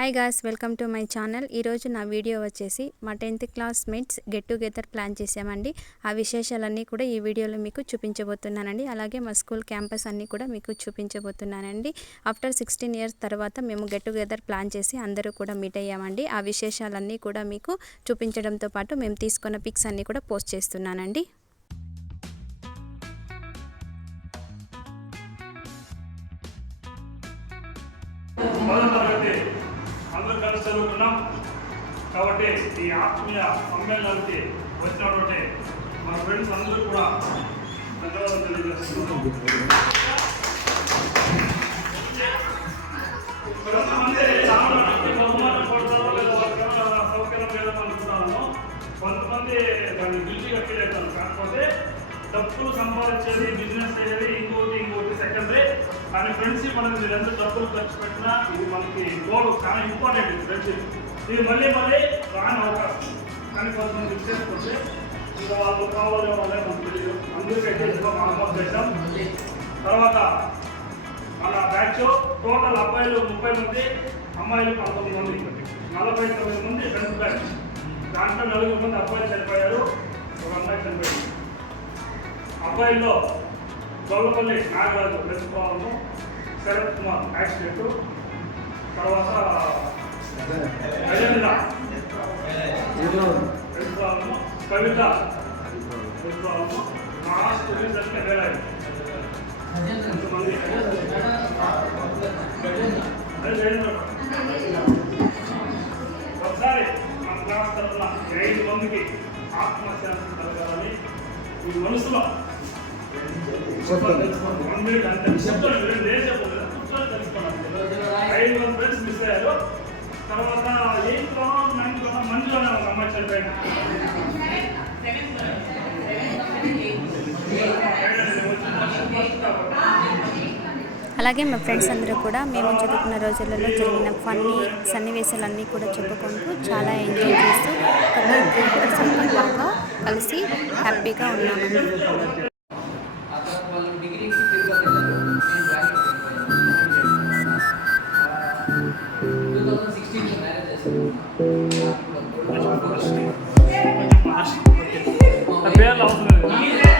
Hi guys, welcome to my channel. ఈరోజు నా video వచ్చేసి మా 10th class mates get together plan చేసామండి. ఆ విశేషాలన్నీ కూడా ఈ వీడియోలో మీకు చూపించబోతున్నానండి. అలాగే మా స్కూల్ క్యాంపస్ అన్నీ కూడా మీకు చూపించబోతున్నానండి. ఆఫ్టర్ 16 ఇయర్స్ తర్వాత మేము గెట్ టుగెదర్ ప్లాన్ చేసి అందరూ కూడా మీట్ అయ్యామండి. ఆ విశేషాలన్నీ కూడా మీకు చూపించడంతో పాటు మేము తీసుకున్న పిక్స్ అన్నీ కూడా పోస్ట్ చేస్తున్నానండి. అందరూ కలిసి చదువుకున్నాం కాబట్టి ఈ ఆత్మీయ సమ్మేళనానికి వచ్చినటువంటి మన ఫ్రెండ్స్ అందరూ కూడా ధన్యవాదాలు తెలియజేస్తున్నాం. కొంతమంది చాలా మంది బహుమానం కొడతారో లేదా సౌకర్యం లేదని అనుకుంటాను. కొంతమంది దాన్ని గిల్టీగా ఫీల్ అవుతారు. కాకపోతే డబ్బులు సంపాదించేది, బిజినెస్ చేసేది ఇంకోటి సెకండరీ. కానీ ఫ్రెండ్షిప్ అనేది మీరు ఎంత డబ్బులు ఖర్చు పెట్టినా ఇది మనకి గోల్ చాలా ఇంపార్టెంట్. ఇది ఫ్రెండ్షిప్ ఇది మళ్ళీ రాని అవకాశం. కానీ కొంతమంది చేసుకుంటే ఇంకా వాళ్ళు కావాలి వాళ్ళే మనకు తెలియదు. అందరికైతే ఆల్మోస్ట్ చేద్దాం. తర్వాత మన బ్యాచ్ టోటల్ అబ్బాయిలు 30 మంది, అమ్మాయిలు 19 మంది, 49 మంది ఫ్రెండ్స్ బ్యాచ్. దాంట్లో 4 మంది అబ్బాయిలు చనిపోయారు, ఒక అమ్మాయి చనిపోయారు. అబ్బాయిల్లో గొల్లపల్లి నాగరాజు ప్రిన్సిపాల్ను, శరత్ కుమార్ యాక్సిడెంట్, తర్వాత అజేంద్ర ప్రిన్సిపాల్ను, కవిత ప్రిన్సిపాల్ను, లాస్ట్ రీసెంట్గా వేలాయి కొంతమంది ఒకసారి మన క్లాస్ తరఫున 5 మందికి ఆత్మశాంతి కలగాలని ఈ మనసులో 5 ఫ్రెండ్స్ మిస్ అయ్యారు. తర్వాత 8 9 మందిలోనే ఒక అమ్మాయి చనిపోయింది. అలాగే మా ఫ్రెండ్స్ అందరూ కూడా మేము చదువుకున్న రోజులలో జరిగిన ఫన్నీ సన్నివేశాలన్నీ కూడా చెప్పుకుంటూ చాలా ఎంజాయ్ చేస్తూ బాగా కలిసి హ్యాపీగా ఉన్నామండి. పేర్లు అవసరం లేదు.